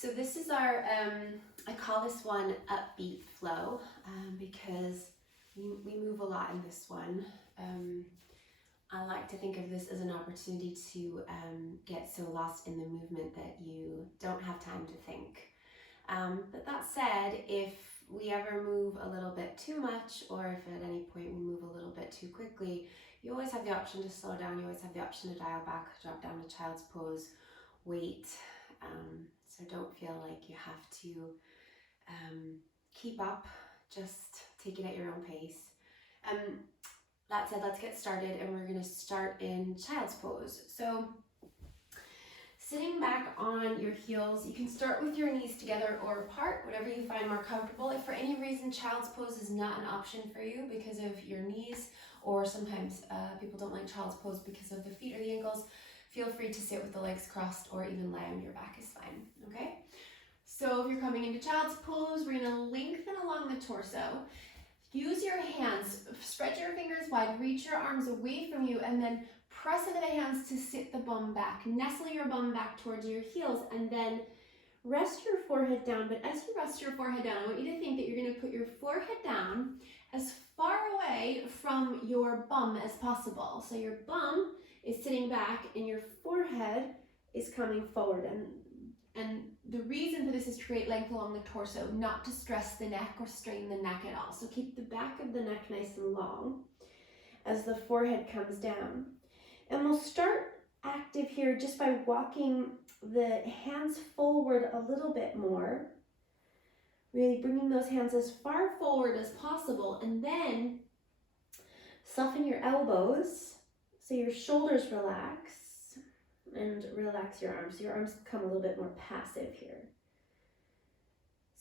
So this is our, I call this one Upbeat Flow because we move a lot in this one. I like to think of this as an opportunity to get so lost in the movement that you don't have time to think. But that said, if we ever move a little bit too much, or if at any point we move a little bit too quickly, you always have the option to slow down, you always have the option to dial back, drop down to child's pose, wait. So don't feel like you have to keep up, just take it at your own pace. That said, let's get started, and we're going to start in child's pose. So sitting back on your heels, you can start with your knees together or apart, whatever you find more comfortable. If for any reason child's pose is not an option for you because of your knees, or sometimes people don't like child's pose because of the feet or the ankles, feel free to sit with the legs crossed or even lie on your back is fine, okay? So if you're coming into child's pose, we're gonna lengthen along the torso. Use your hands, spread your fingers wide, reach your arms away from you, and then press into the hands to sit the bum back. Nestle your bum back towards your heels, and then rest your forehead down. But as you rest your forehead down, I want you to think that you're gonna put your forehead down as far away from your bum as possible. So your bum is sitting back and your forehead is coming forward. And the reason for this is to create length along the torso, not to stress the neck or strain the neck at all. So keep the back of the neck nice and long as the forehead comes down. And we'll start active here just by walking the hands forward a little bit more. Really bringing those hands as far forward as possible, and then soften your elbows so your shoulders relax, and relax your arms. So your arms become a little bit more passive here.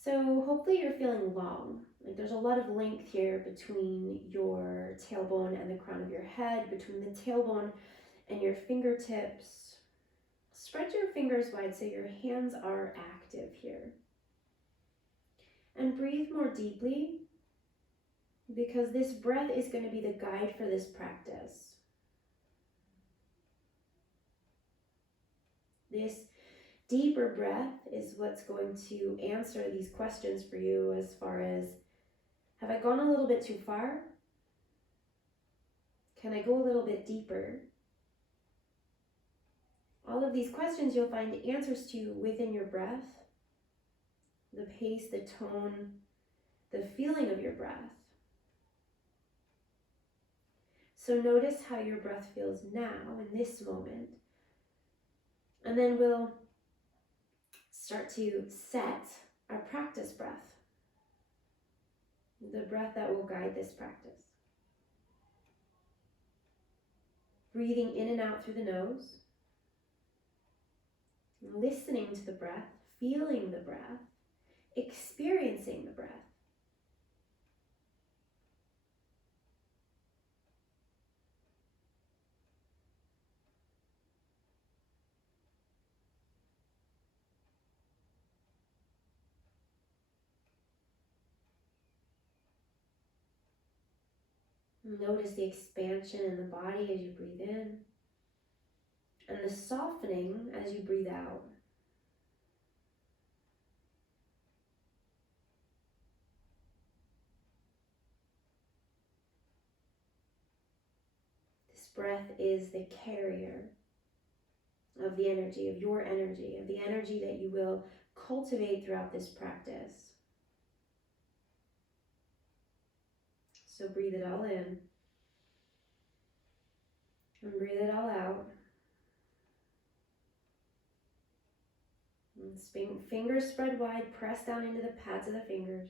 So hopefully you're feeling long. Like there's a lot of length here between your tailbone and the crown of your head, between the tailbone and your fingertips. Spread your fingers wide so your hands are active here. And breathe more deeply, because this breath is going to be the guide for this practice. This deeper breath is what's going to answer these questions for you as far as, have I gone a little bit too far? Can I go a little bit deeper? All of these questions you'll find answers to within your breath, the pace, the tone, the feeling of your breath. So notice how your breath feels now in this moment. And then we'll start to set our practice breath, the breath that will guide this practice. Breathing in and out through the nose, listening to the breath, feeling the breath, experiencing the breath. Notice the expansion in the body as you breathe in, and the softening as you breathe out. This breath is the carrier of the energy, of your energy, of the energy that you will cultivate throughout this practice. So breathe it all in and breathe it all out. And fingers spread wide, press down into the pads of the fingers.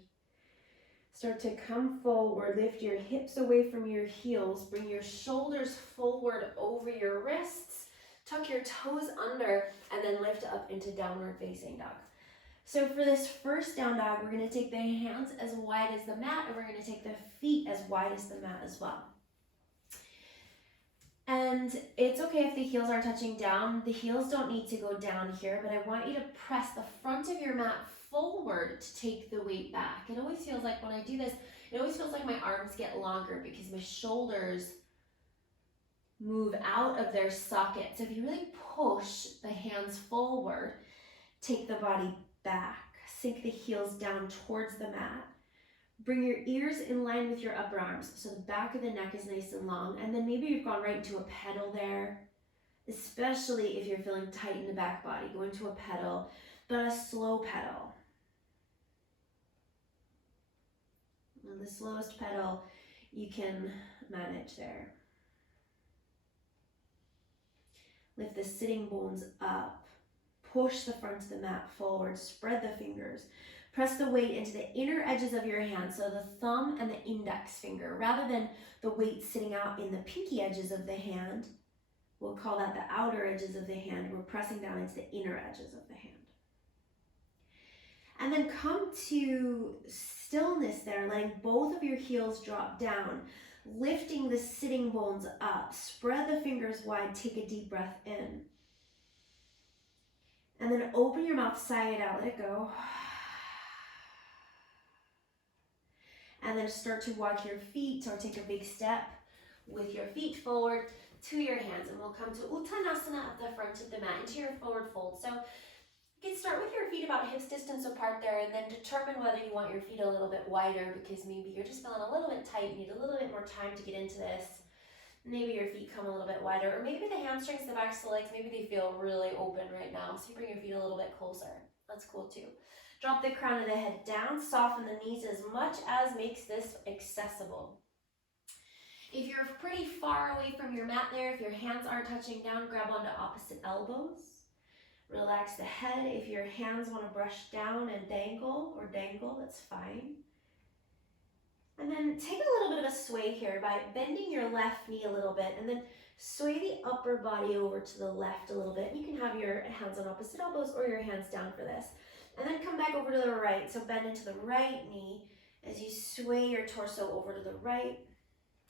Start to come forward, lift your hips away from your heels, bring your shoulders forward over your wrists, tuck your toes under, and then lift up into downward facing dog. So for this first down dog, we're going to take the hands as wide as the mat, and we're going to take the feet as wide as the mat as well. And it's okay if the heels are touching down. The heels don't need to go down here, but I want you to press the front of your mat forward to take the weight back. It always feels like when I do this, it always feels like my arms get longer because my shoulders move out of their socket. So if you really push the hands forward, take the body back. Sink the heels down towards the mat. Bring your ears in line with your upper arms, so the back of the neck is nice and long, and then maybe you've gone right into a pedal there, especially if you're feeling tight in the back body. Go into a pedal, but a slow pedal. And the slowest pedal you can manage there. Lift the sitting bones up. Push the front of the mat forward. Spread the fingers. Press the weight into the inner edges of your hand, so the thumb and the index finger. Rather than the weight sitting out in the pinky edges of the hand, we'll call that the outer edges of the hand. We're pressing down into the inner edges of the hand. And then come to stillness there, letting both of your heels drop down, lifting the sitting bones up. Spread the fingers wide, take a deep breath in. And then open your mouth, sigh it out, let it go. And then start to walk your feet or take a big step with your feet forward to your hands. And we'll come to Uttanasana at the front of the mat, into your forward fold. So you can start with your feet about hips distance apart there, and then determine whether you want your feet a little bit wider, because maybe you're just feeling a little bit tight, you need a little bit more time to get into this. Maybe your feet come a little bit wider, or maybe the hamstrings, the backs of the legs, maybe they feel really open right now. So you bring your feet a little bit closer. That's cool too. Drop the crown of the head down, soften the knees as much as makes this accessible. If you're pretty far away from your mat there, if your hands aren't touching down, grab onto opposite elbows. Relax the head. If your hands want to brush down and dangle, that's fine. And then take a little bit of a sway here by bending your left knee a little bit, and then sway the upper body over to the left a little bit. You can have your hands on opposite elbows or your hands down for this. And then come back over to the right. So bend into the right knee as you sway your torso over to the right.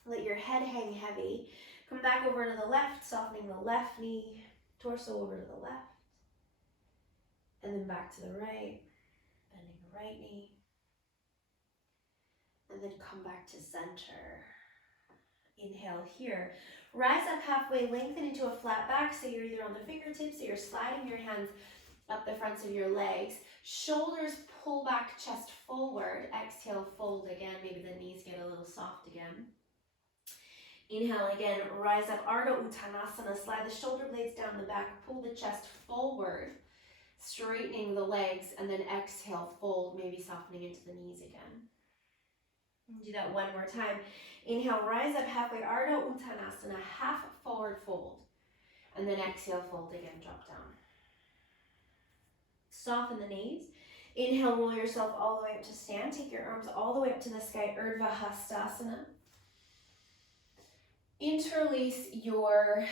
Let your head hang heavy. Come back over to the left, softening the left knee, torso over to the left. And then back to the right, bending the right knee. And then come back to center. Inhale here. Rise up halfway, lengthen into a flat back, so you're either on the fingertips or you're sliding your hands up the fronts of your legs. Shoulders pull back, chest forward. Exhale, fold again. Maybe the knees get a little soft again. Inhale again, rise up, Ardha Uttanasana. Slide the shoulder blades down the back, pull the chest forward, straightening the legs, and then exhale, fold, maybe softening into the knees again. Do that one more time. Inhale, rise up halfway, Ardha Uttanasana, half forward fold. And then exhale, fold again, drop down. Soften the knees. Inhale, roll yourself all the way up to stand. Take your arms all the way up to the sky, Urdhva Hastasana. Interlace your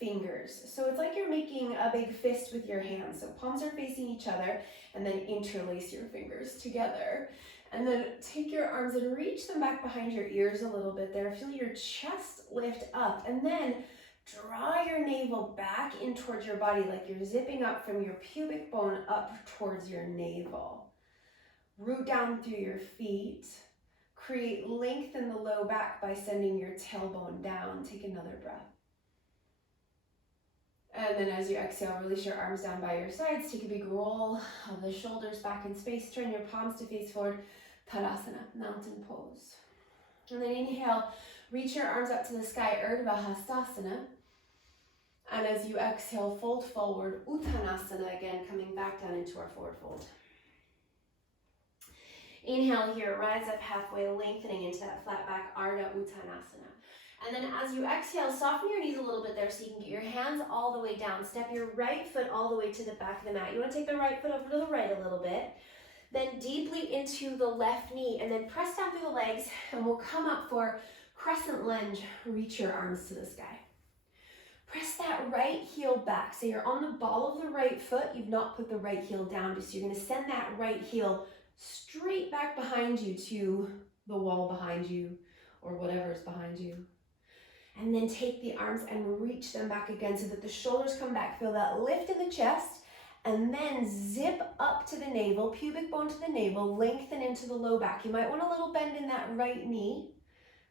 fingers. So it's like you're making a big fist with your hands. So palms are facing each other, and then interlace your fingers together. And then take your arms and reach them back behind your ears a little bit there. Feel your chest lift up, and then draw your navel back in towards your body, like you're zipping up from your pubic bone up towards your navel. Root down through your feet. Create length in the low back by sending your tailbone down. Take another breath. And then as you exhale, release your arms down by your sides. Take a big roll of the shoulders back in space. Turn your palms to face forward. Tadasana, mountain pose. And then inhale, reach your arms up to the sky, Urdhva Hastasana. And as you exhale, fold forward, Uttanasana again, coming back down into our forward fold. Inhale here, rise up halfway, lengthening into that flat back, Ardha Uttanasana. And then as you exhale, soften your knees a little bit there so you can get your hands all the way down. Step your right foot all the way to the back of the mat. You want to take the right foot over to the right a little bit. Then deeply into the left knee, and then press down through the legs, and we'll come up for crescent lunge. Reach your arms to the sky. Press that right heel back. So you're on the ball of the right foot. You've not put the right heel down, so you're going to send that right heel straight back behind you to the wall behind you or whatever is behind you. And then take the arms and reach them back again so that the shoulders come back. Feel that lift in the chest, and then zip up to the navel, pubic bone to the navel, lengthen into the low back. You might want a little bend in that right knee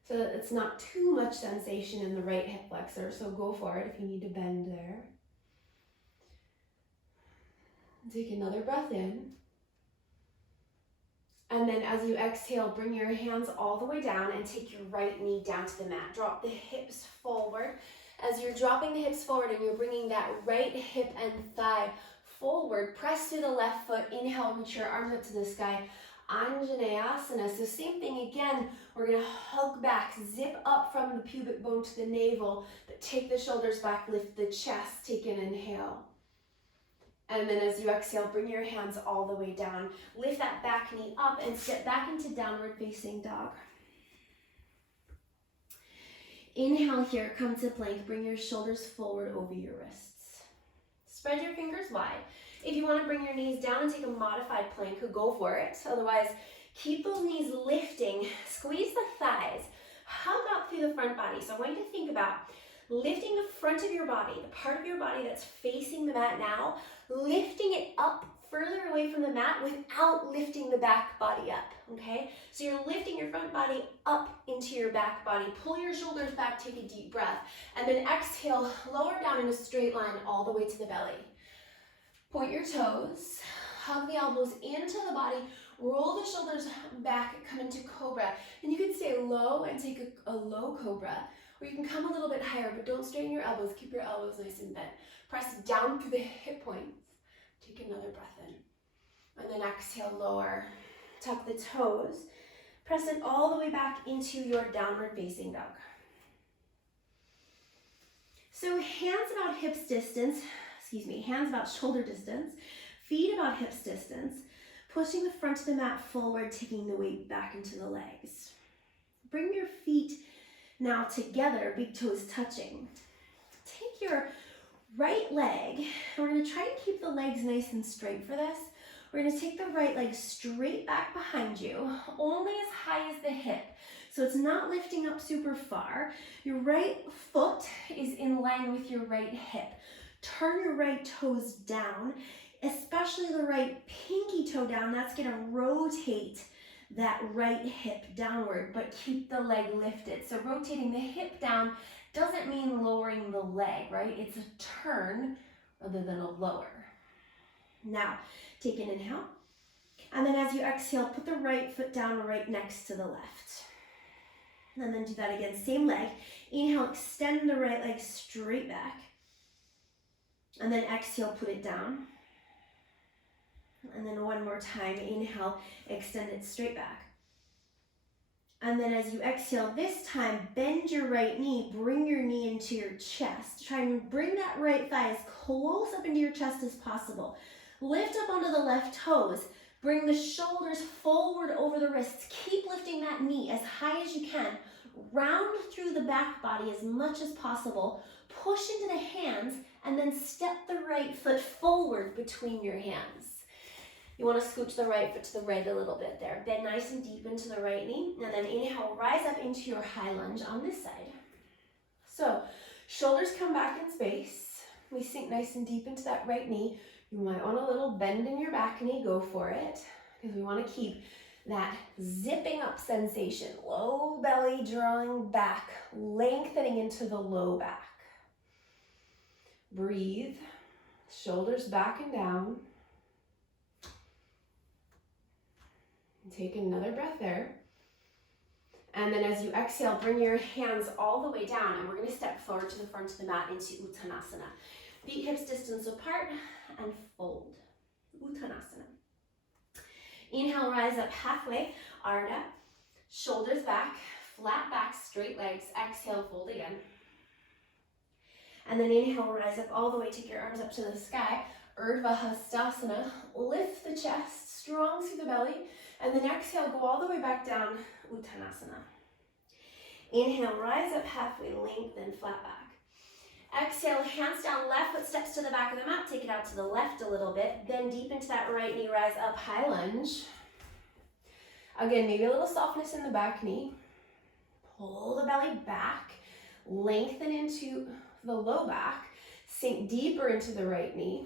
so that it's not too much sensation in the right hip flexor. So go for it if you need to bend there. Take another breath in. And then as you exhale, bring your hands all the way down and take your right knee down to the mat. Drop the hips forward. As you're dropping the hips forward and you're bringing that right hip and thigh forward, press through the left foot. Inhale, reach your arms up to the sky. Anjaneyasana. So same thing again. We're going to hug back, zip up from the pubic bone to the navel, but take the shoulders back, lift the chest, take an inhale. And then as you exhale, bring your hands all the way down. Lift that back knee up and step back into downward facing dog. Inhale here, come to plank. Bring your shoulders forward over your wrists. Spread your fingers wide. If you want to bring your knees down and take a modified plank, go for it. Otherwise, keep those knees lifting. Squeeze the thighs. Hug up through the front body. So I want you to think about lifting the front of your body, the part of your body that's facing the mat now, lifting it up further away from the mat without lifting the back body up, okay? So you're lifting your front body up into your back body. Pull your shoulders back, take a deep breath, and then exhale, lower down in a straight line all the way to the belly. Point your toes, hug the elbows into the body, roll the shoulders back, come into cobra. And you can stay low and take a low cobra, or you can come a little bit higher, but don't straighten your elbows. Keep your elbows nice and bent. Press down through the hip points. Take another breath in. And then exhale, lower. Tuck the toes. Press it all the way back into your downward facing dog. So hands about hips distance, hands about shoulder distance, feet about hips distance, pushing the front of the mat forward, taking the weight back into the legs. Bring your feet now together, big toes touching. Take your right leg, and we're going to try and keep the legs nice and straight for this. We're going to take the right leg straight back behind you, only as high as the hip. So it's not lifting up super far. Your right foot is in line with your right hip. Turn your right toes down, especially the right pinky toe down. That's going to rotate that right hip downward, but keep the leg lifted. So rotating the hip down doesn't mean lowering the leg, right? It's a turn rather than a lower. Now, take an inhale. And then as you exhale, put the right foot down right next to the left. And then do that again, same leg. Inhale, extend the right leg straight back. And then exhale, put it down. And then one more time, inhale, extend it straight back. And then as you exhale, this time, bend your right knee, bring your knee into your chest. Try and bring that right thigh as close up into your chest as possible. Lift up onto the left toes. Bring the shoulders forward over the wrists. Keep lifting that knee as high as you can. Round through the back body as much as possible. Push into the hands and then step the right foot forward between your hands. You want to scooch the right foot to the right a little bit there. Bend nice and deep into the right knee. And then inhale, rise up into your high lunge on this side. So shoulders come back in space. We sink nice and deep into that right knee. You might want a little bend in your back knee. Go for it. Because we want to keep that zipping up sensation. Low belly drawing back, lengthening into the low back. Breathe. Shoulders back and down. Take another breath there. And then as you exhale, bring your hands all the way down, and we're going to step forward to the front of the mat into Uttanasana. Feet hips distance apart and fold. Uttanasana. Inhale, rise up halfway, Ardha. Shoulders back, flat back, straight legs. Exhale, fold again. And then inhale, rise up all the way, take your arms up to the sky. Urdhva Hastasana. Lift the chest, strong through the belly. And then exhale, go all the way back down, Uttanasana. Inhale, rise up halfway, lengthen, flat back. Exhale, hands down, left foot steps to the back of the mat, take it out to the left a little bit, then deep into that right knee, rise up, high lunge. Again, maybe a little softness in the back knee. Pull the belly back, lengthen into the low back, sink deeper into the right knee,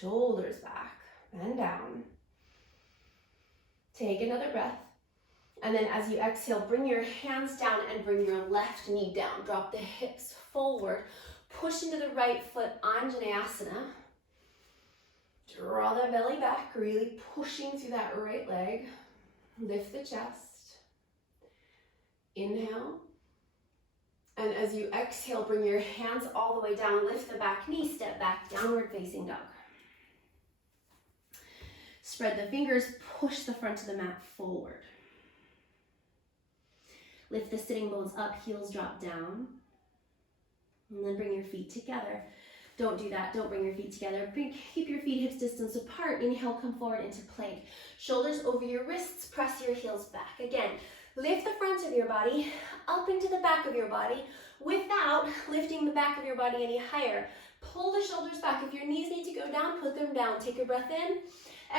shoulders back, bend down. Take another breath. And then as you exhale, bring your hands down and bring your left knee down. Drop the hips forward. Push into the right foot, Anjaneyasana. Draw the belly back, really pushing through that right leg. Lift the chest. Inhale. And as you exhale, bring your hands all the way down, lift the back knee, step back, downward facing dog. Spread the fingers, push the front of the mat forward. Lift the sitting bones up, heels drop down. And then bring your feet together. Don't do that, don't bring your feet together. Keep your feet hips distance apart. Inhale, come forward into plank. Shoulders over your wrists, press your heels back. Again, lift the front of your body up into the back of your body without lifting the back of your body any higher. Pull the shoulders back. If your knees need to go down, put them down. Take a breath in.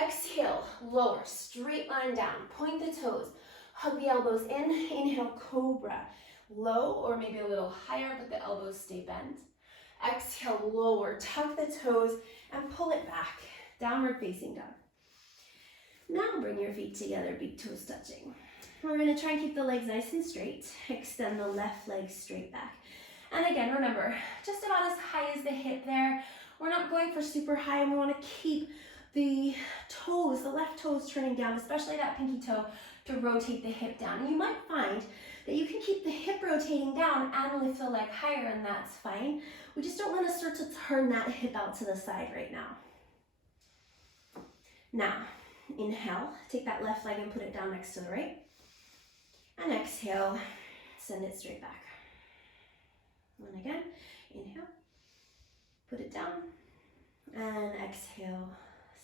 Exhale, lower, straight line down. Point the toes. Hug the elbows in. Inhale, cobra. Low or maybe a little higher, but the elbows stay bent. Exhale, lower. Tuck the toes and pull it back. Downward facing dog. Now bring your feet together, big toes touching. We're going to try and keep the legs nice and straight. Extend the left leg straight back. And again, remember, just about as high as the hip there. We're not going for super high, and we want to keep the toes, the left toes turning down, especially that pinky toe, to rotate the hip down. And you might find that you can keep the hip rotating down and lift the leg higher, and that's fine. We just don't want to start to turn that hip out to the side right now. Now, inhale, take that left leg and put it down next to the right. And exhale, send it straight back. And again, inhale, put it down, and exhale,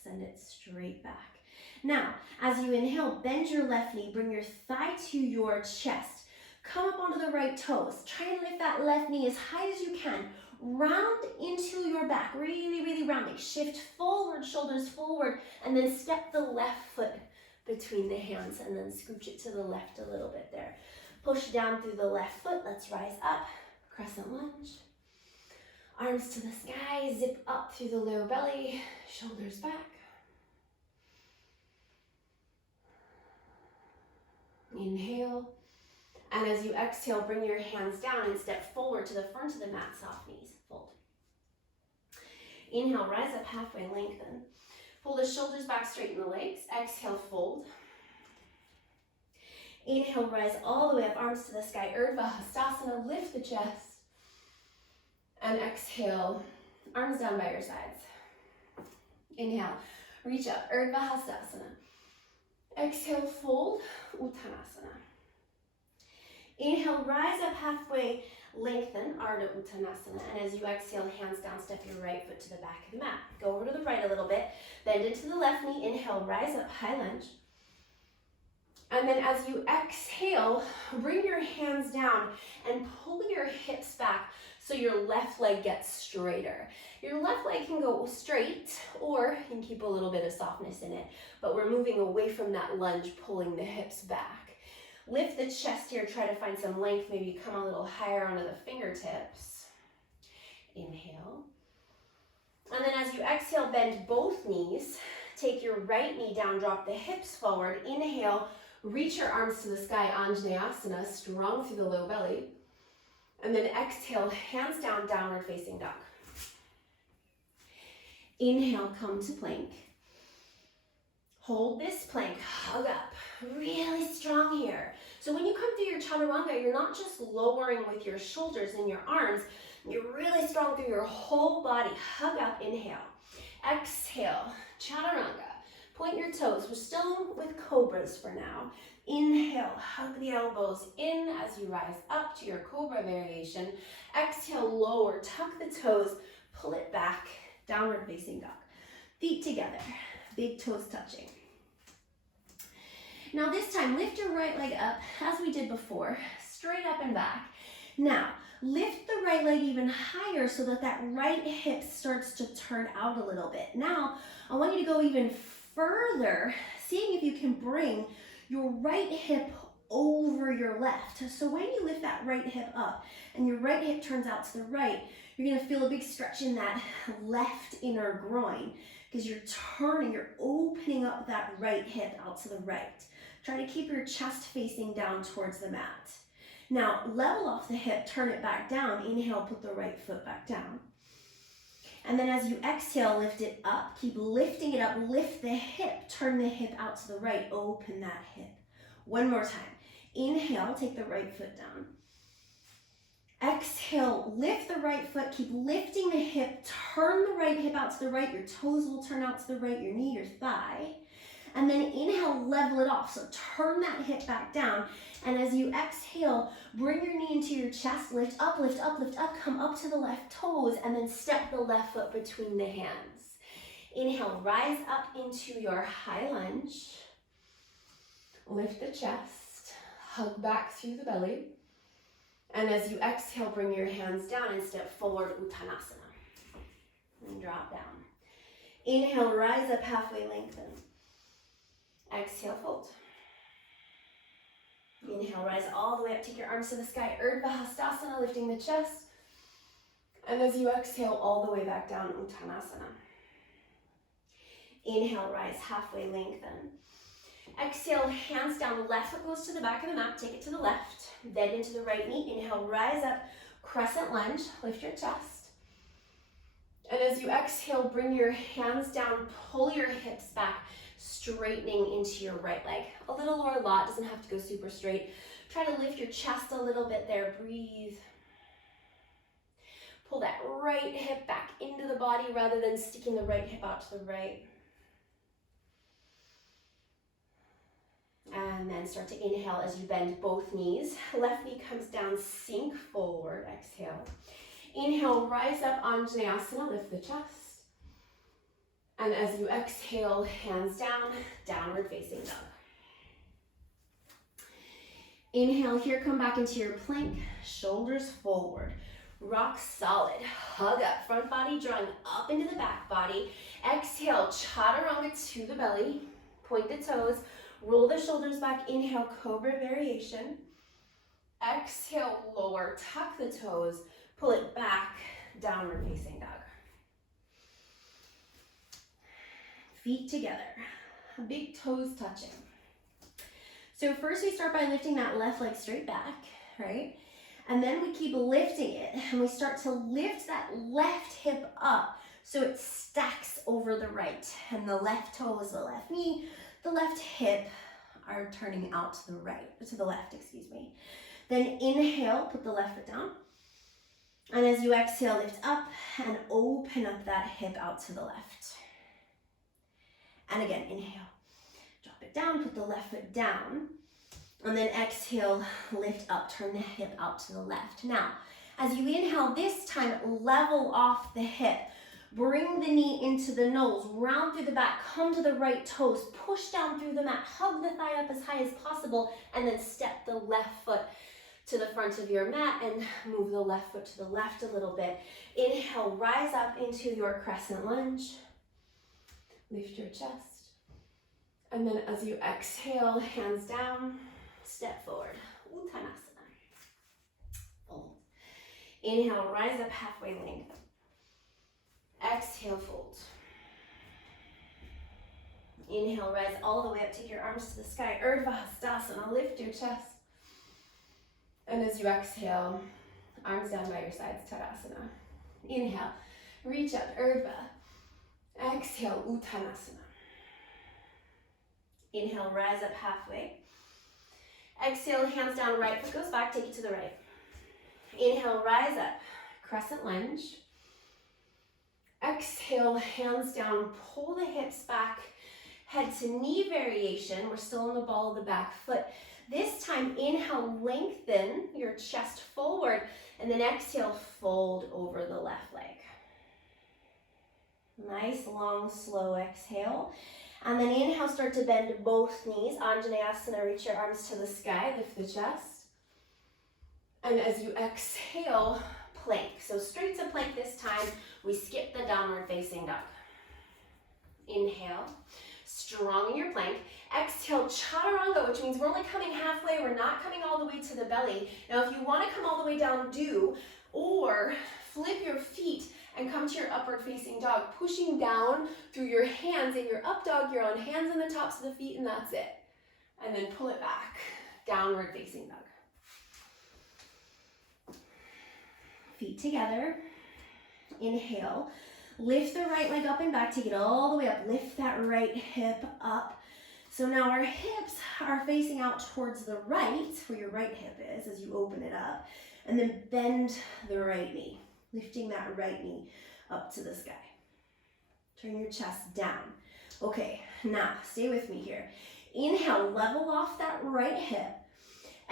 send it straight back. Now, as you inhale, bend your left knee, bring your thigh to your chest. Come up onto the right toes. Try and lift that left knee as high as you can. Round into your back, really, really rounding. Shift forward, shoulders forward, and then step the left foot between the hands and then scooch it to the left a little bit there. Push down through the left foot. Let's rise up. Crescent lunge. Arms to the sky. Zip up through the lower belly. Shoulders back. Inhale. And as you exhale, bring your hands down and step forward to the front of the mat. Soft knees. Fold. Inhale. Rise up halfway. Lengthen. Pull the shoulders back, straighten the legs. Exhale, fold. Inhale, rise all the way up, arms to the sky. Urdhva Hastasana, lift the chest. And exhale, arms down by your sides. Inhale, reach up, Urdhva Hastasana. Exhale, fold, Uttanasana. Inhale, rise up halfway, lengthen, Ardha Uttanasana. And as you exhale, hands down, step your right foot to the back of the mat. Go over to the right a little bit, bend into the left knee. Inhale, rise up, high lunge. And then as you exhale, bring your hands down and pull your hips back so your left leg gets straighter. Your left leg can go straight, or you can keep a little bit of softness in it, but we're moving away from that lunge, pulling the hips back. Lift the chest here, try to find some length, maybe come a little higher onto the fingertips. Inhale. And then as you exhale, bend both knees. Take your right knee down, drop the hips forward. Inhale, reach your arms to the sky, Anjaneyasana, strong through the low belly. And then exhale, hands down, downward facing dog. Inhale, come to plank. Hold this plank, hug up, really strong here. So when you come through your chaturanga, you're not just lowering with your shoulders and your arms, you're really strong through your whole body. Hug up, inhale. Exhale, chaturanga. Point your toes. We're still with cobras for now. Inhale, hug the elbows in as you rise up to your cobra variation. Exhale, lower, tuck the toes, pull it back, downward facing dog. Feet together, big toes touching. Now this time, lift your right leg up as we did before, straight up and back. Now, lift the right leg even higher so that that right hip starts to turn out a little bit. Now, I want you to go even further, seeing if you can bring your right hip over your left. So when you lift that right hip up and your right hip turns out to the right, you're gonna feel a big stretch in that left inner groin because you're turning, you're opening up that right hip out to the right. Try to keep your chest facing down towards the mat. Now, level off the hip, turn it back down. Inhale, put the right foot back down. And then as you exhale, lift it up. Keep lifting it up, lift the hip, turn the hip out to the right, open that hip. One more time. Inhale, take the right foot down. Exhale, lift the right foot, keep lifting the hip, turn the right hip out to the right, your toes will turn out to the right, your knee, your thigh. And then inhale, level it off. So turn that hip back down. And as you exhale, bring your knee into your chest, lift up, lift up, lift up, come up to the left toes, and then step the left foot between the hands. Inhale, rise up into your high lunge. Lift the chest, hug back through the belly. And as you exhale, bring your hands down and step forward, Uttanasana. And drop down. Inhale, rise up, halfway lengthen. Exhale, fold. Inhale, rise all the way up, take your arms to the sky, Urdhva Hastasana, lifting the chest. And as you exhale, all the way back down, Uttanasana. Inhale, rise, halfway lengthen. Exhale, hands down, left foot goes to the back of the mat, take it to the left, bend into the right knee. Inhale, rise up, crescent lunge, lift your chest. And as you exhale, bring your hands down, pull your hips back, straightening into your right leg. A little or a lot, doesn't have to go super straight. Try to lift your chest a little bit there, breathe. Pull that right hip back into the body rather than sticking the right hip out to the right. And then start to inhale as you bend both knees. Left knee comes down, sink forward, exhale. Inhale, rise up, Anjaneyasana, lift the chest. And as you exhale, hands down, downward facing dog. Inhale here, come back into your plank, shoulders forward. Rock solid, hug up, front body drawing up into the back body. Exhale, chaturanga to the belly, point the toes, roll the shoulders back. Inhale, cobra variation. Exhale, lower, tuck the toes, pull it back, downward facing dog. Feet together, big toes touching. So first we start by lifting that left leg straight back, right? And then we keep lifting it, and we start to lift that left hip up so it stacks over the right. And the left toe is the left knee, the left hip are turning out to the right, to the left, excuse me. Then inhale, put the left foot down. And as you exhale, lift up and open up that hip out to the left. And again, inhale, drop it down, put the left foot down, and then exhale, lift up, turn the hip out to the left. Now, as you inhale, this time level off the hip, bring the knee into the nose, round through the back, come to the right toes, push down through the mat, hug the thigh up as high as possible, and then step the left foot to the front of your mat and move the left foot to the left a little bit. Inhale, rise up into your crescent lunge. Lift your chest. And then as you exhale, hands down, step forward. Uttanasana. Fold. Inhale, rise up, halfway lengthen. Exhale, fold. Inhale, rise all the way up, take your arms to the sky. Urdhva Hastasana, lift your chest. And as you exhale, arms down by your sides, Tadasana. Inhale, reach up, Urdhva. Exhale, Uttanasana. Inhale, rise up halfway. Exhale, hands down, right foot goes back, take it to the right. Inhale, rise up, crescent lunge. Exhale, hands down, pull the hips back, head to knee variation. We're still in the ball of the back foot. This time, inhale, lengthen your chest forward, and then exhale, fold over the left leg. Nice, long, slow exhale. And then inhale, start to bend both knees. Anjaneyasana, reach your arms to the sky, lift the chest. And as you exhale, plank. So straight to plank this time, we skip the downward facing dog. Inhale, strong in your plank. Exhale, chaturanga, which means we're only coming halfway. We're not coming all the way to the belly. Now, if you want to come all the way down, do, or flip your feet and come to your upward facing dog, pushing down through your hands. In your up dog, you're on hands on the tops of the feet, and that's it. And then pull it back, downward facing dog. Feet together. Inhale. Lift the right leg up and back, take it all the way up. Lift that right hip up. So now our hips are facing out towards the right, where your right hip is as you open it up, and then bend the right knee, lifting that right knee up to the sky. Turn your chest down. Okay, now stay with me here. Inhale, level off that right hip.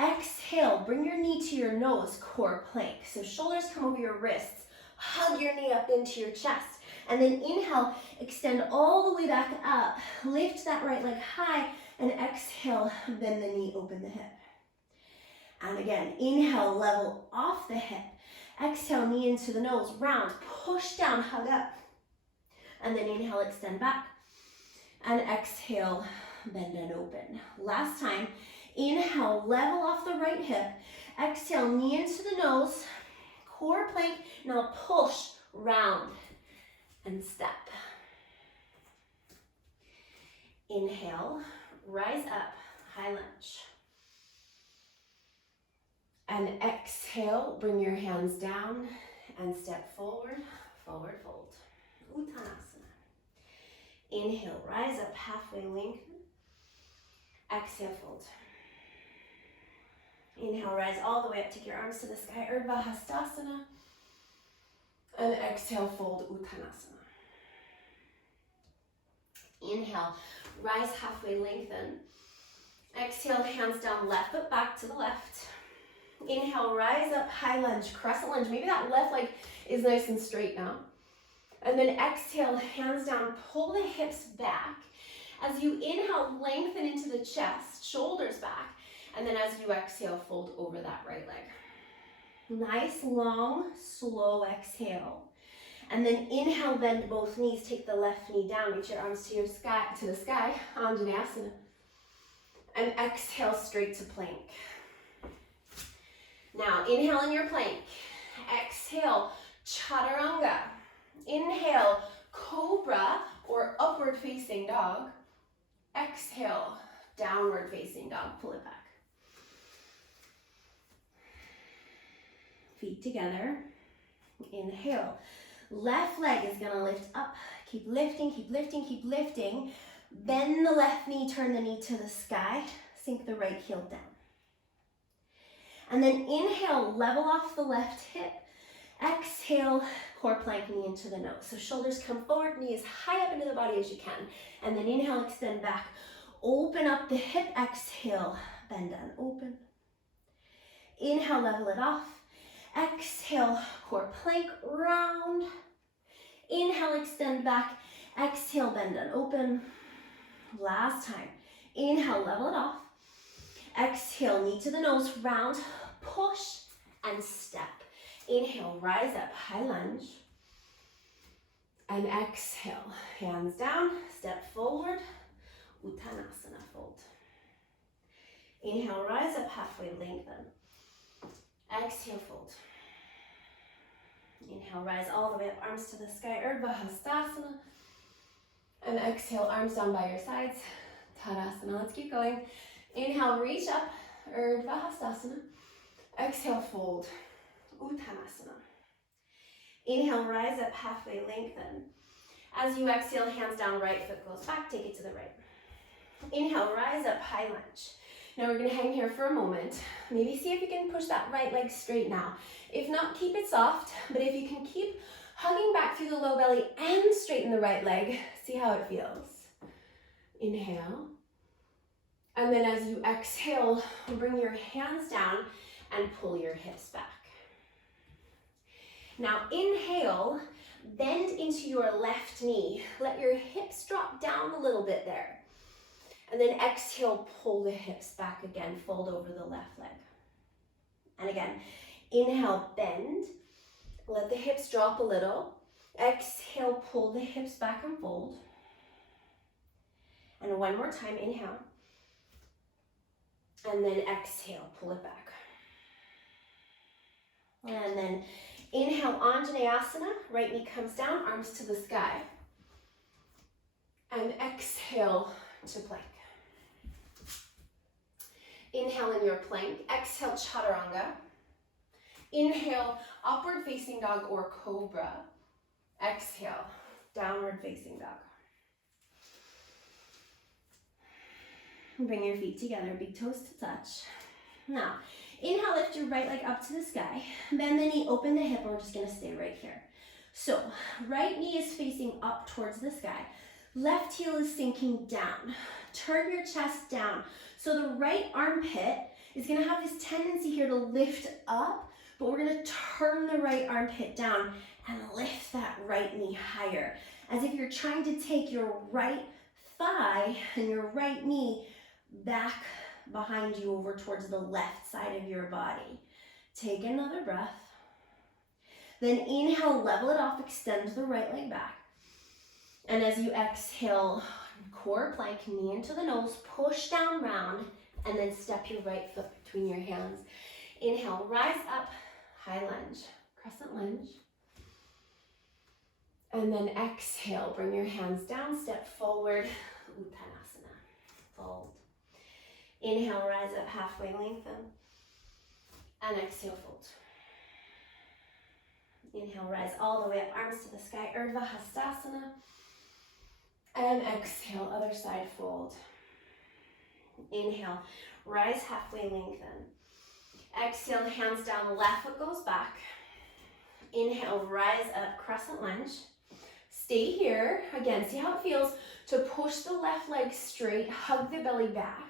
Exhale, bring your knee to your nose, core plank. So shoulders come over your wrists. Hug your knee up into your chest. And then inhale, extend all the way back up. Lift that right leg high. And exhale, bend the knee, open the hip. And again, inhale, level off the hip. Exhale, knee into the nose, round, push down, hug up. And then inhale, extend back. And exhale, bend and open. Last time, inhale, level off the right hip. Exhale, knee into the nose, core plank. Now push, round, and step. Inhale, rise up, high lunge. And exhale, bring your hands down and step forward, forward fold. Uttanasana. Inhale, rise up, halfway lengthen. Exhale, fold. Inhale, rise all the way up, take your arms to the sky, Urdhva Hastasana. And exhale, fold, Uttanasana. Inhale, rise halfway, lengthen. Exhale, hands down, left foot back to the left. Inhale, rise up, high lunge, crescent lunge. Maybe that left leg is nice and straight now. And then exhale, hands down, pull the hips back. As you inhale, lengthen into the chest, shoulders back. And then as you exhale, fold over that right leg. Nice, long, slow exhale. And then inhale, bend both knees. Take the left knee down. Reach your arms to the sky, Anjaneyasana. And exhale, straight to plank. Now, inhale in your plank. Exhale, chaturanga. Inhale, cobra or upward facing dog. Exhale, downward facing dog. Pull it back. Feet together. Inhale. Left leg is going to lift up. Keep lifting, keep lifting, keep lifting. Bend the left knee, turn the knee to the sky. Sink the right heel down. And then inhale, level off the left hip. Exhale, core plank, knee into the nose. So shoulders come forward, knee as high up into the body as you can. And then inhale, extend back. Open up the hip, exhale, bend down, open. Inhale, level it off. Exhale, core plank, round. Inhale, extend back. Exhale, bend and open. Last time. Inhale, level it off. Exhale, knee to the nose, round, push, and step. Inhale, rise up, high lunge. And exhale, hands down, step forward, Uttanasana, fold. Inhale, rise up, halfway, lengthen. Exhale, fold. Inhale, rise all the way up, arms to the sky, Urdhva Hastasana. And exhale, arms down by your sides, Tadasana. Let's keep going. Inhale, reach up, Urdhva Hastasana. Exhale, fold, Uttanasana. Inhale, rise up, halfway, lengthen. As you exhale, hands down, right foot goes back, take it to the right. Inhale, rise up, high lunge. Now we're gonna hang here for a moment. Maybe see if you can push that right leg straight now. If not, keep it soft, but if you can keep hugging back through the low belly and straighten the right leg, see how it feels. Inhale. And then as you exhale, bring your hands down and pull your hips back. Now inhale, bend into your left knee. Let your hips drop down a little bit there. And then exhale, pull the hips back again, fold over the left leg. And again, inhale, bend. Let the hips drop a little. Exhale, pull the hips back and fold. And one more time, inhale. And then exhale, pull it back. And then inhale, Anjaneyasana. Right knee comes down, arms to the sky. And exhale to plank. Inhale in your plank. Exhale, chaturanga. Inhale, upward facing dog or cobra. Exhale, downward facing dog. Bring your feet together, big toes to touch. Now, inhale, lift your right leg up to the sky. Bend the knee, open the hip, and we're just gonna stay right here. So, right knee is facing up towards the sky. Left heel is sinking down. Turn your chest down. So the right armpit is gonna have this tendency here to lift up, but we're gonna turn the right armpit down and lift that right knee higher, as if you're trying to take your right thigh and your right knee back behind you over towards the left side of your body. Take another breath. Then inhale, level it off, extend the right leg back. And as you exhale, core plank, knee into the nose, push down, round, and then step your right foot between your hands. Inhale, rise up, high lunge, crescent lunge. And then exhale, bring your hands down, step forward, Uttanasana, fold. Inhale, rise up, halfway lengthen. And exhale, fold. Inhale, rise all the way up, arms to the sky, Urdhva Hastasana. And exhale, other side, fold. Inhale, rise halfway, lengthen. Exhale, hands down, left foot goes back. Inhale, rise up, crescent lunge. Stay here. Again, see how it feels to push the left leg straight, hug the belly back.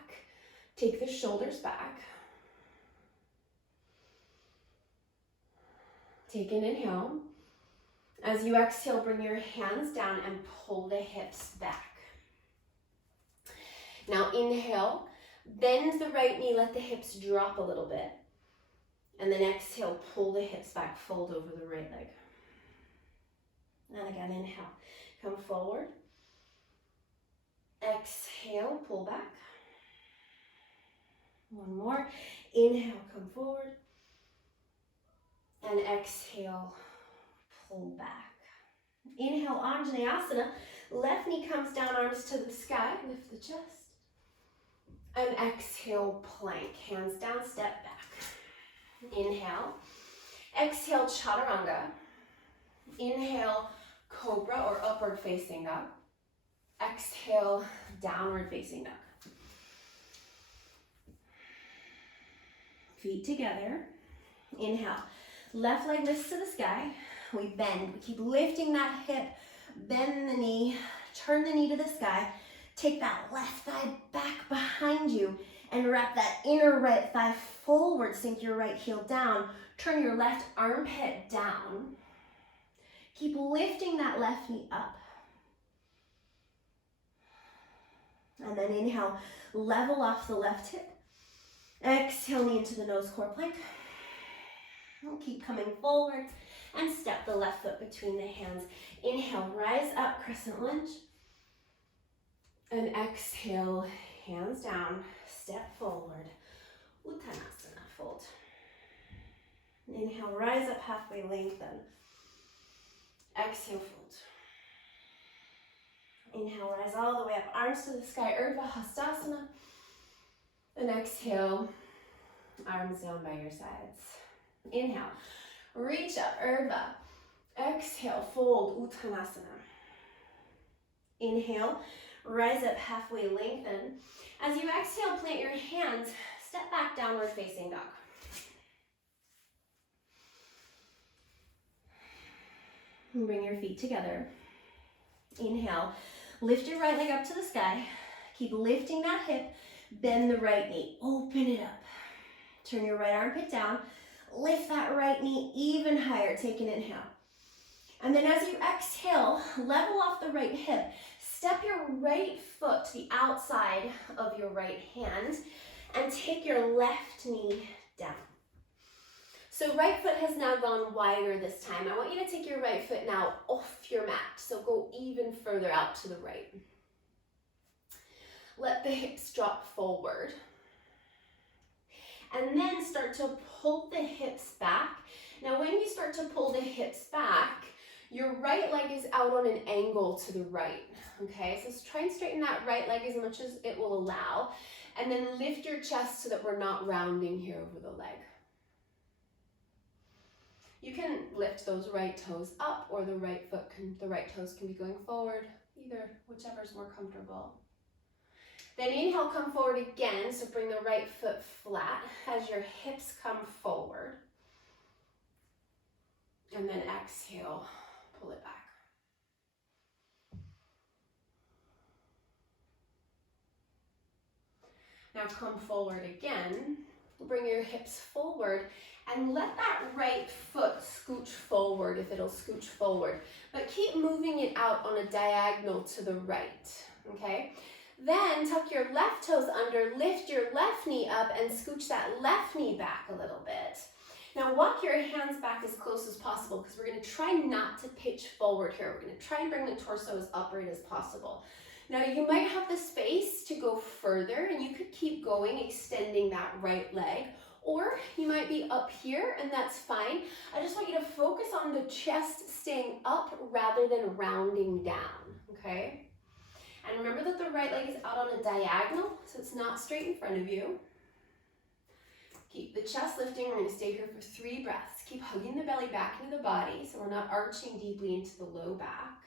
Take the shoulders back. Take an inhale. As you exhale, bring your hands down and pull the hips back. Now inhale, bend the right knee, let the hips drop a little bit. And then exhale, pull the hips back, fold over the right leg. And again, inhale, come forward. Exhale, pull back. One more. Inhale, come forward. And exhale, pull back. Inhale, Anjaneyasana. Left knee comes down, arms to the sky. Lift the chest. And exhale, plank. Hands down, step back. Inhale. Exhale, Chaturanga. Inhale, Cobra or upward facing dog. Exhale, downward facing dog. Feet together. Inhale. Left leg lifts to the sky. We bend. We keep lifting that hip. Bend the knee. Turn the knee to the sky. Take that left thigh back behind you and wrap that inner right thigh forward. Sink your right heel down. Turn your left armpit down. Keep lifting that left knee up. And then inhale, level off the left hip. Exhale, knee into the nose, core plank. And keep coming forward and step the left foot between the hands. Inhale, rise up, crescent lunge. And exhale, hands down, step forward. Uttanasana, fold. Inhale, rise up, halfway lengthen. Exhale, fold. Inhale, rise all the way up, arms to the sky, Urdhva Hastasana. And exhale, arms down by your sides. Inhale, reach up, Urdhva. Exhale, fold, Uttanasana. Inhale, rise up, halfway lengthen. As you exhale, plant your hands, step back, downward facing dog. And bring your feet together. Inhale, lift your right leg up to the sky. Keep lifting that hip, bend the right knee, open it up. Turn your right armpit down, lift that right knee even higher, take an inhale. And then as you exhale, level off the right hip, step your right foot to the outside of your right hand and take your left knee down. So right foot has now gone wider this time. I want you to take your right foot now off your mat. So go even further out to the right. Let the hips drop forward. And then start to pull the hips back. Now when you start to pull the hips back, your right leg is out on an angle to the right. Okay, so try and straighten that right leg as much as it will allow. And then lift your chest so that we're not rounding here over the leg. You can lift those right toes up, or the right toes can be going forward, either, whichever is more comfortable. Then inhale, come forward again. So bring the right foot flat as your hips come forward. And then exhale, pull it back. Now come forward again. Bring your hips forward and let that right foot scooch forward if it'll scooch forward. But keep moving it out on a diagonal to the right, okay? Then tuck your left toes under, lift your left knee up and scooch that left knee back a little bit. Now walk your hands back as close as possible because we're gonna try not to pitch forward here. We're gonna try and bring the torso as upright as possible. Now you might have the space to go further and you could keep going, extending that right leg, or you might be up here and that's fine. I just want you to focus on the chest staying up rather than rounding down, okay? And remember that the right leg is out on a diagonal, so it's not straight in front of you. Keep the chest lifting. We're gonna stay here for 3 breaths. Keep hugging the belly back into the body so we're not arching deeply into the low back.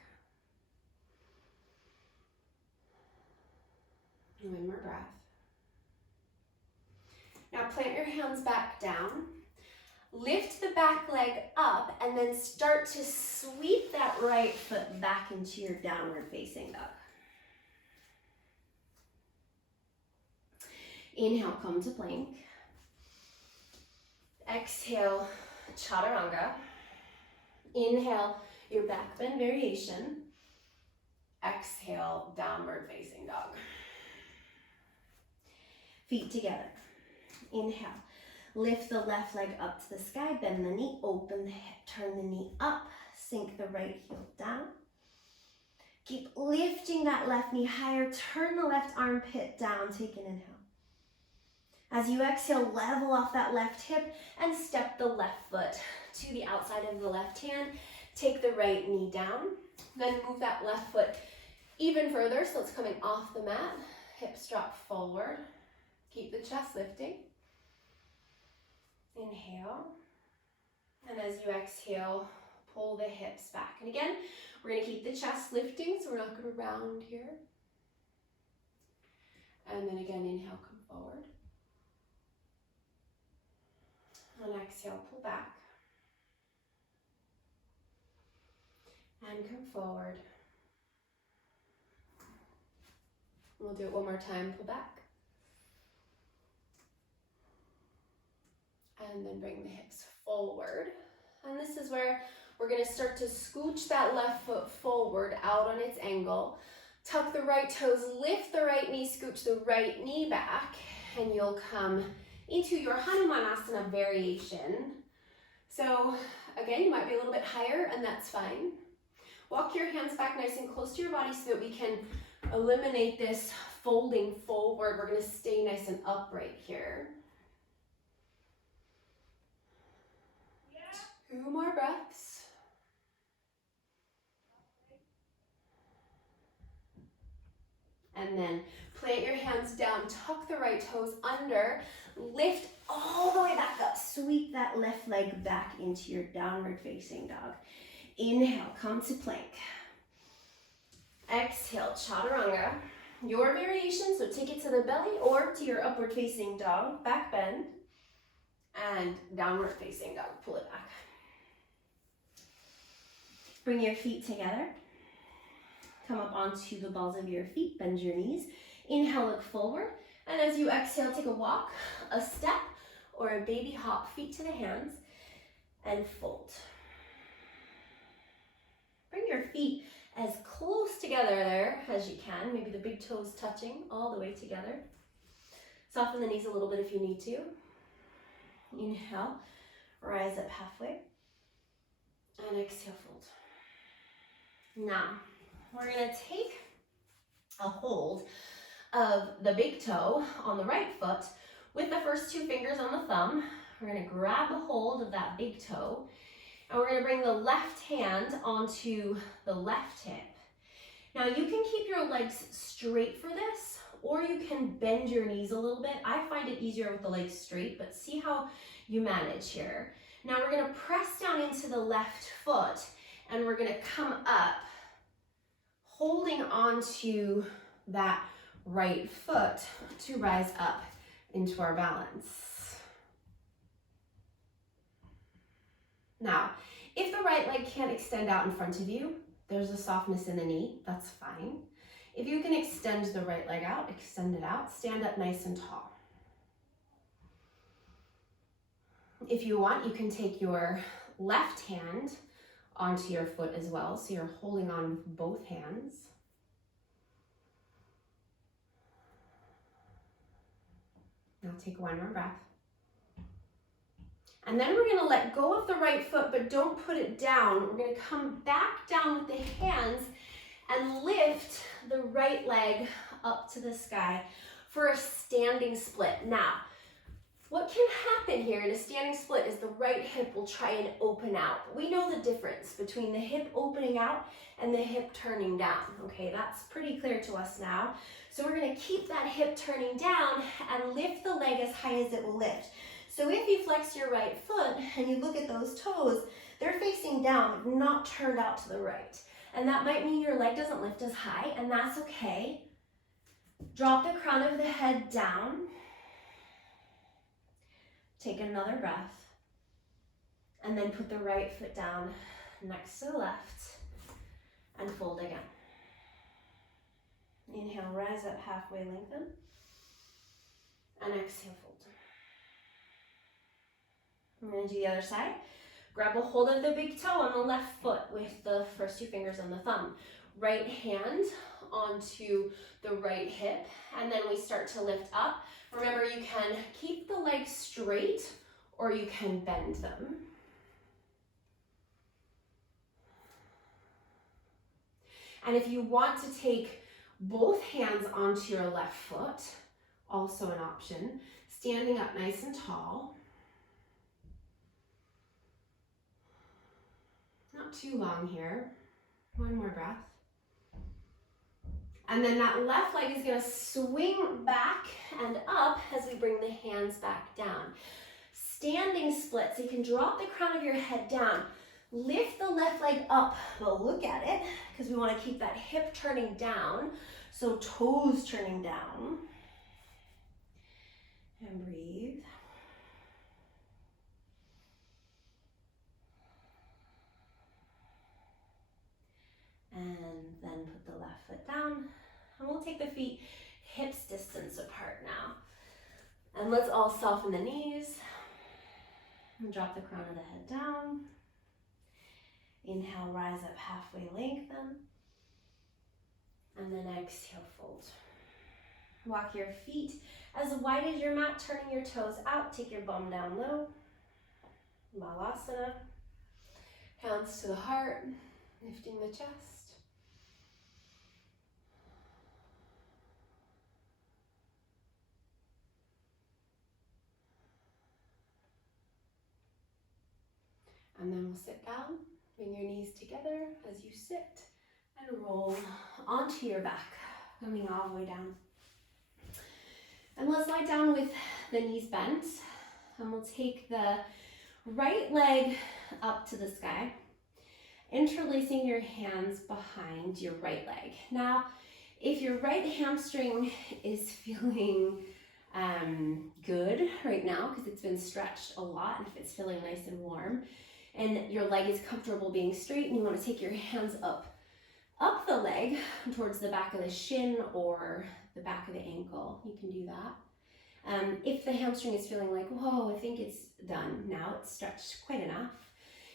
One more breath. Now plant your hands back down. Lift the back leg up and then start to sweep that right foot back into your downward facing dog. Inhale, come to plank. Exhale, chaturanga. Inhale, your back bend variation. Exhale, downward facing dog. Feet together. Inhale. Lift the left leg up to the sky, bend the knee, open the hip, turn the knee up, sink the right heel down. Keep lifting that left knee higher, turn the left armpit down, take an inhale. As you exhale, level off that left hip and step the left foot to the outside of the left hand. Take the right knee down, then move that left foot even further so it's coming off the mat. Hips drop forward. Keep the chest lifting. Inhale. And as you exhale, pull the hips back. And again, we're going to keep the chest lifting, so we're not going to round here. And then again, inhale, come forward. And exhale, pull back. And come forward. We'll do it one more time, pull back. And then bring the hips forward. And this is where we're going to start to scooch that left foot forward out on its angle. Tuck the right toes, lift the right knee, scooch the right knee back, and you'll come into your Hanumanasana variation. So again, you might be a little bit higher, and that's fine. Walk your hands back nice and close to your body so that we can eliminate this folding forward. We're going to stay nice and upright here. 2 more breaths. And then plant your hands down, tuck the right toes under, lift all the way back up. Sweep that left leg back into your downward facing dog. Inhale, come to plank. Exhale, chaturanga. Your variation, so take it to the belly or to your upward facing dog, back bend, and downward facing dog, pull it back. Bring your feet together. Come up onto the balls of your feet, bend your knees. Inhale, look forward. And as you exhale, take a walk, a step, or a baby hop, feet to the hands, and fold. Bring your feet as close together there as you can. Maybe the big toes touching all the way together. Soften the knees a little bit if you need to. Inhale, rise up halfway. And exhale, fold. Now, we're going to take a hold of the big toe on the right foot with the first 2 fingers on the thumb. We're going to grab a hold of that big toe, and we're going to bring the left hand onto the left hip. Now, you can keep your legs straight for this, or you can bend your knees a little bit. I find it easier with the legs straight, but see how you manage here. Now, we're going to press down into the left foot, and we're going to come up, holding onto that right foot to rise up into our balance. Now, if the right leg can't extend out in front of you, there's a softness in the knee, that's fine. If you can extend the right leg out, extend it out, stand up nice and tall. If you want, you can take your left hand onto your foot as well, so you're holding on with both hands. Now take one more breath. And then we're gonna let go of the right foot, but don't put it down. We're gonna come back down with the hands and lift the right leg up to the sky for a standing split. Now, what can happen here in a standing split is the right hip will try and open out. We know the difference between the hip opening out and the hip turning down. Okay, that's pretty clear to us now. So we're gonna keep that hip turning down and lift the leg as high as it will lift. So if you flex your right foot and you look at those toes, they're facing down, not turned out to the right. And that might mean your leg doesn't lift as high, and that's okay. Drop the crown of the head down. Take another breath. And then put the right foot down next to the left and fold again. Inhale, rise up halfway, lengthen. And exhale, fold. I'm going to do the other side. Grab a hold of the big toe on the left foot with the first two fingers on the thumb. Right hand onto the right hip, and then we start to lift up. Remember, you can keep the legs straight or you can bend them. And if you want to take both hands onto your left foot, also an option, standing up nice and tall. Not too long here. One more breath. And then that left leg is going to swing back and up as we bring the hands back down. Standing split, so you can drop the crown of your head down. Lift the left leg up, but look at it, because we want to keep that hip turning down, so toes turning down. And breathe. And then put the left foot down. And we'll take the feet hips distance apart now. And let's all soften the knees. And drop the crown of the head down. Inhale, rise up halfway, lengthen. And then exhale, fold. Walk your feet as wide as your mat, turning your toes out. Take your bum down low. Balasana. Hands to the heart, lifting the chest. And then we'll sit down, bring your knees together as you sit, and roll onto your back, coming all the way down. And let's lie down with the knees bent, and we'll take the right leg up to the sky, interlacing your hands behind your right leg. Now, if your right hamstring is feeling good right now, because it's been stretched a lot, and if it's feeling nice and warm, and your leg is comfortable being straight, and you want to take your hands up the leg towards the back of the shin or the back of the ankle, you can do that. If the hamstring is feeling like, whoa, I think it's done now, it's stretched quite enough,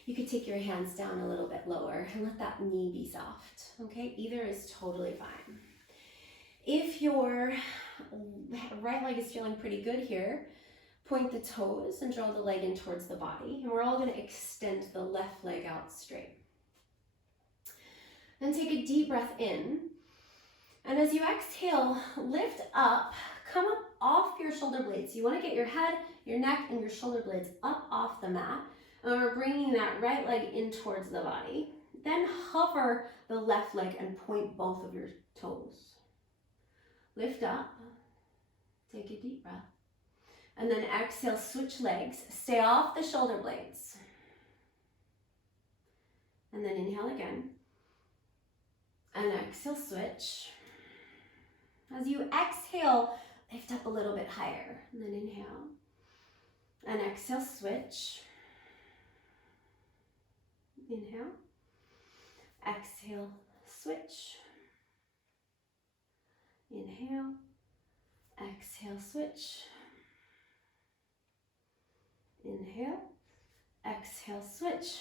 you could take your hands down a little bit lower and let that knee be soft, okay? Either is totally fine. If your right leg is feeling pretty good here, point the toes and draw the leg in towards the body. And we're all going to extend the left leg out straight. Then take a deep breath in. And as you exhale, lift up, come up off your shoulder blades. You want to get your head, your neck, and your shoulder blades up off the mat. And we're bringing that right leg in towards the body. Then hover the left leg and point both of your toes. Lift up. Take a deep breath. And then exhale, switch legs. Stay off the shoulder blades. And then inhale again. And exhale, switch. As you exhale, lift up a little bit higher. And then inhale. And exhale, switch. Inhale. Exhale, switch. Inhale. Exhale, switch. Inhale. Exhale, switch.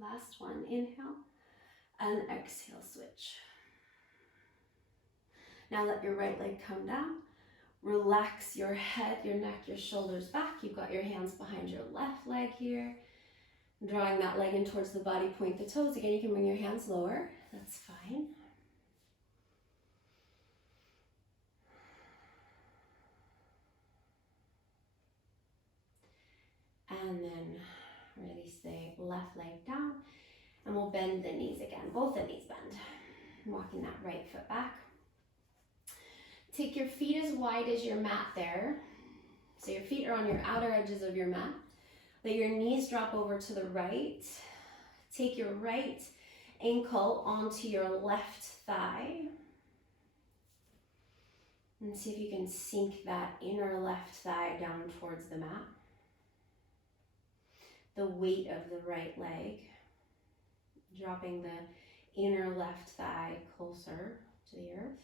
Last one, inhale. And exhale, switch. Now let your right leg come down. Relax your head, your neck, your shoulders back. You've got your hands behind your left leg here. Drawing that leg in towards the body, point the toes. Again, you can bring your hands lower. That's fine. And then release the left leg down. And we'll bend the knees again. Both the knees bend. Walking that right foot back. Take your feet as wide as your mat there. So your feet are on your outer edges of your mat. Let your knees drop over to the right. Take your right ankle onto your left thigh. And see if you can sink that inner left thigh down towards the mat. The weight of the right leg. Dropping the inner left thigh closer to the earth.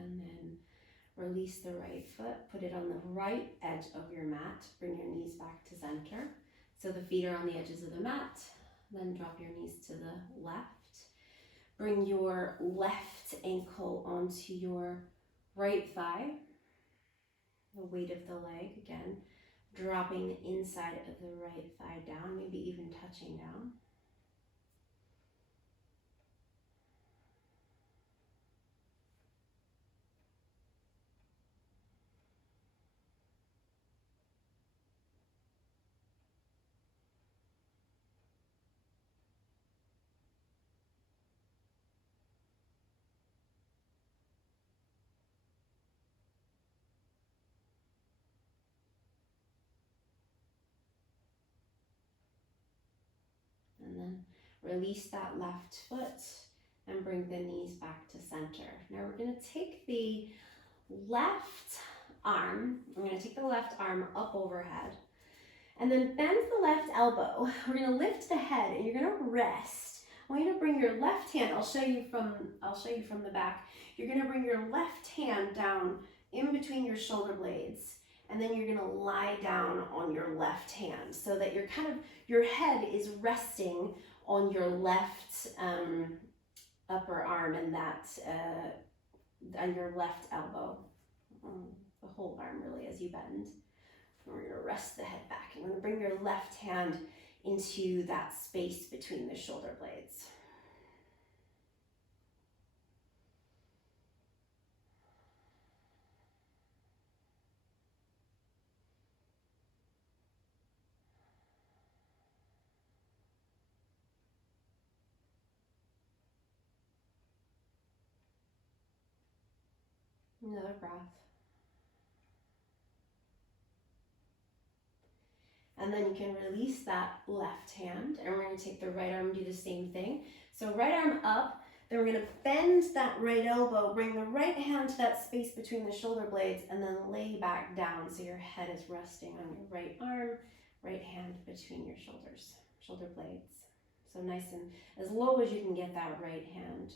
And then release the right foot, put it on the right edge of your mat. Bring your knees back to center. So the feet are on the edges of the mat. Then drop your knees to the left. Bring your left ankle onto your right thigh. The weight of the leg, again, dropping the inside of the right thigh down, maybe even touching down. And then release that left foot and bring the knees back to center. Now we're going to take the left arm, up overhead, and then bend the left elbow. We're going to lift the head and you're going to rest. I want you to bring your left hand, I'll show you from the back. You're going to bring your left hand down in between your shoulder blades. And then you're going to lie down on your left hand so that your head is resting on your left upper arm and that on your left elbow, the whole arm really as you bend. And we're going to rest the head back. And we're going to bring your left hand into that space between the shoulder blades. Another breath. And then you can release that left hand and we're going to take the right arm and do the same thing. So right arm up, then we're going to bend that right elbow, bring the right hand to that space between the shoulder blades and then lay back down so your head is resting on your right arm, right hand between your shoulder blades. So nice and as low as you can get that right hand.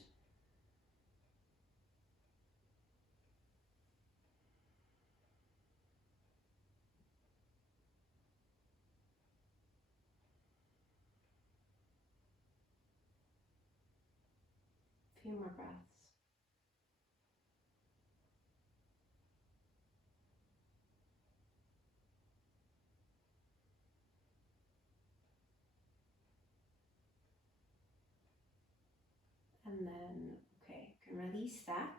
A few more breaths. And then, okay, you can release that.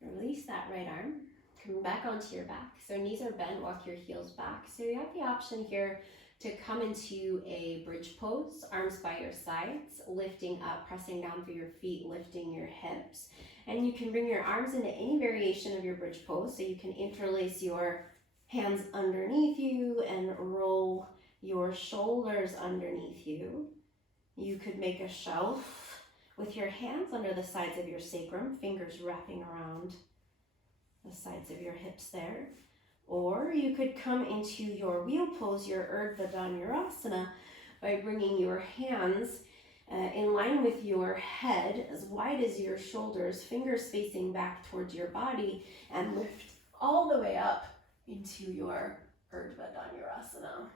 Release that right arm. Coming back onto your back. So knees are bent, walk your heels back. So you have the option here to come into a bridge pose, arms by your sides, lifting up, pressing down through your feet, lifting your hips. And you can bring your arms into any variation of your bridge pose. So you can interlace your hands underneath you and roll your shoulders underneath you. You could make a shelf with your hands under the sides of your sacrum, fingers wrapping around the sides of your hips there. Or you could come into your wheel pose, your Urdhva Dhanurasana, by bringing your hands in line with your head, as wide as your shoulders, fingers facing back towards your body, and lift all the way up into your Urdhva Dhanurasana.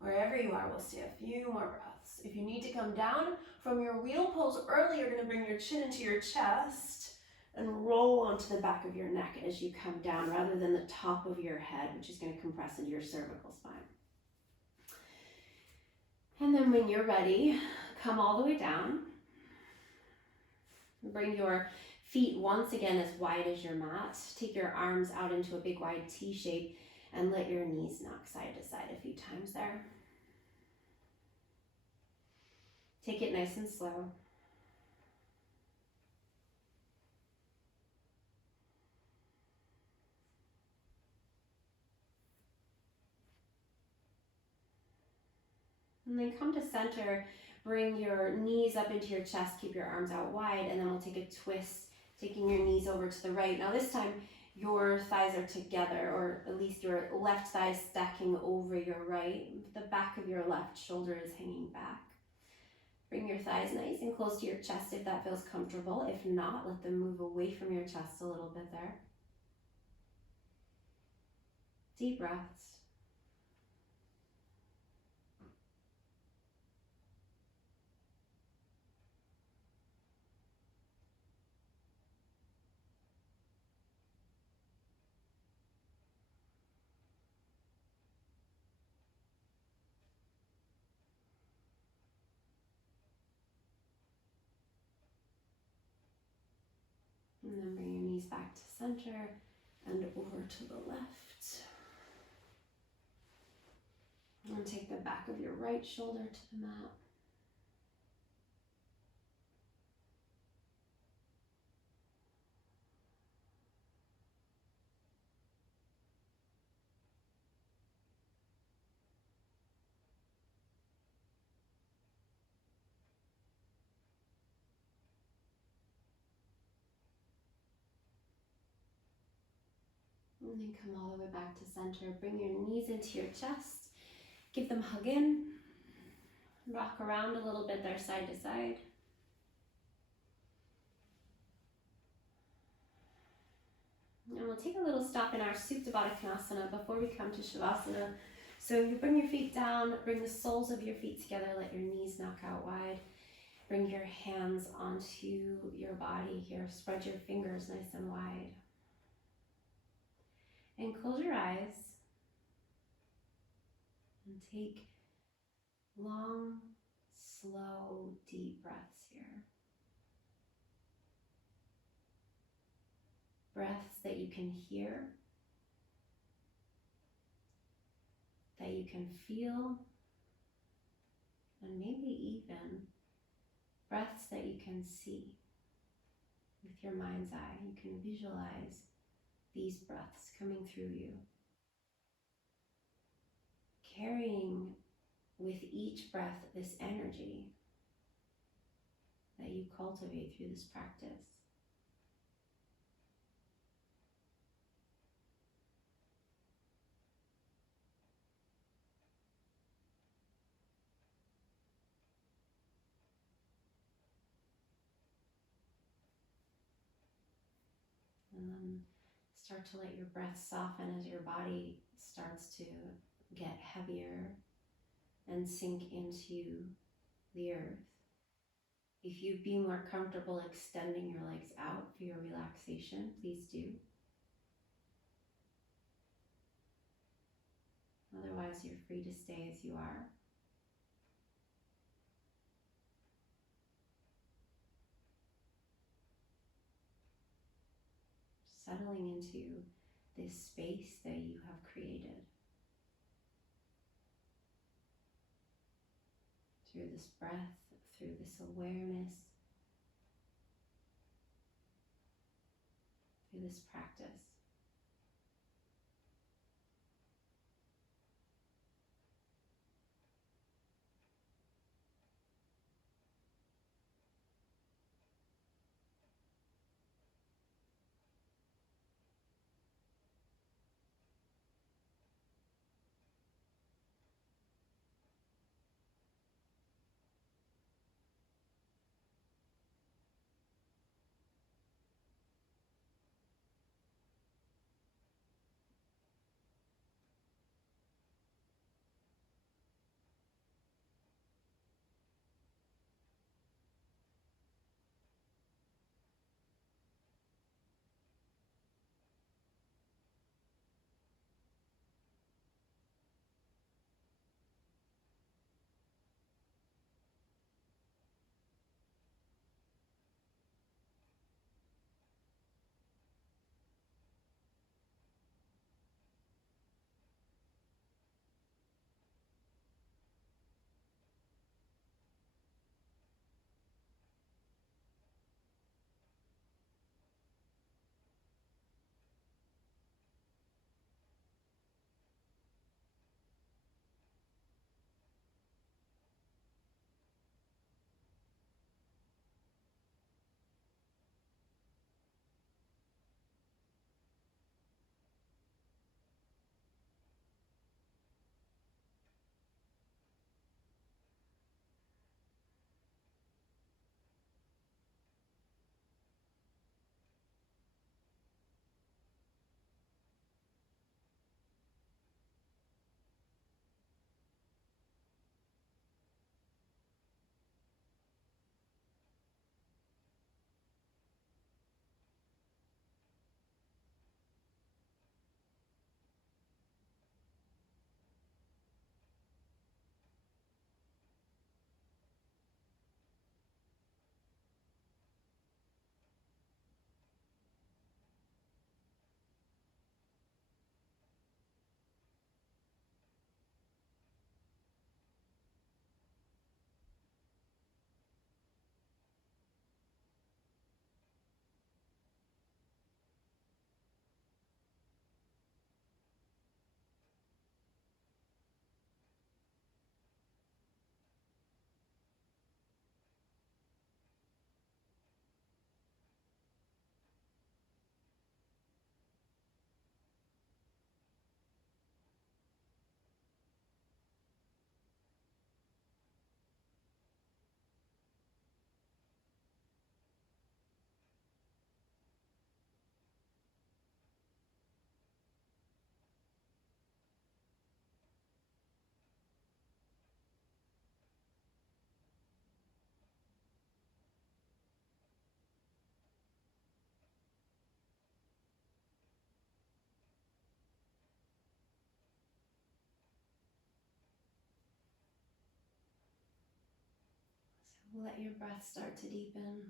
Wherever you are, we'll stay a few more breaths. If you need to come down from your wheel pose early, you're going to bring your chin into your chest and roll onto the back of your neck as you come down rather than the top of your head, which is going to compress into your cervical spine. And then when you're ready, come all the way down. Bring your feet once again as wide as your mat. Take your arms out into a big wide T shape and let your knees knock side to side a few times there. Take it nice and slow. And then come to center, bring your knees up into your chest, keep your arms out wide, and then we'll take a twist, taking your knees over to the right. Now this time, your thighs are together, or at least your left thigh is stacking over your right. The back of your left shoulder is hanging back. Bring your thighs nice and close to your chest if that feels comfortable. If not, let them move away from your chest a little bit there. Deep breaths. And then bring your knees back to center and over to the left. And take the back of your right shoulder to the mat. And then come all the way back to center. Bring your knees into your chest. Give them a hug in. Rock around a little bit there, side to side. And we'll take a little stop in our Supta Baddha Konasana before we come to Shavasana. So you bring your feet down, bring the soles of your feet together, let your knees knock out wide. Bring your hands onto your body here. Spread your fingers nice and wide. And close your eyes. And take long, slow, deep breaths here. Breaths that you can hear, that you can feel, and maybe even breaths that you can see with your mind's eye. You can visualize these breaths coming through you, carrying with each breath this energy that you cultivate through this practice. And then start to let your breath soften as your body starts to get heavier and sink into the earth. If you'd be more comfortable extending your legs out for your relaxation, please do. Otherwise, you're free to stay as you are. traveling into this space that you have created. Through this breath, through this awareness, through this practice. So let your breath start to deepen.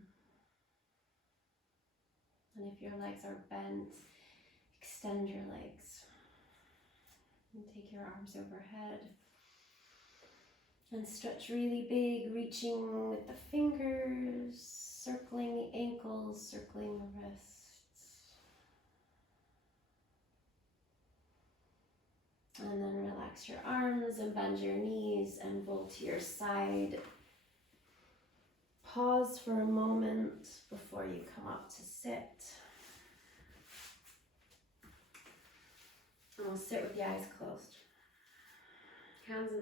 And if your legs are bent, extend your legs. And take your arms overhead. And stretch really big, reaching with the fingers, circling the ankles, circling the wrists. And then relax your arms and bend your knees and roll to your side. Pause for a moment before you come up to sit. And we'll sit with the eyes closed. Hands in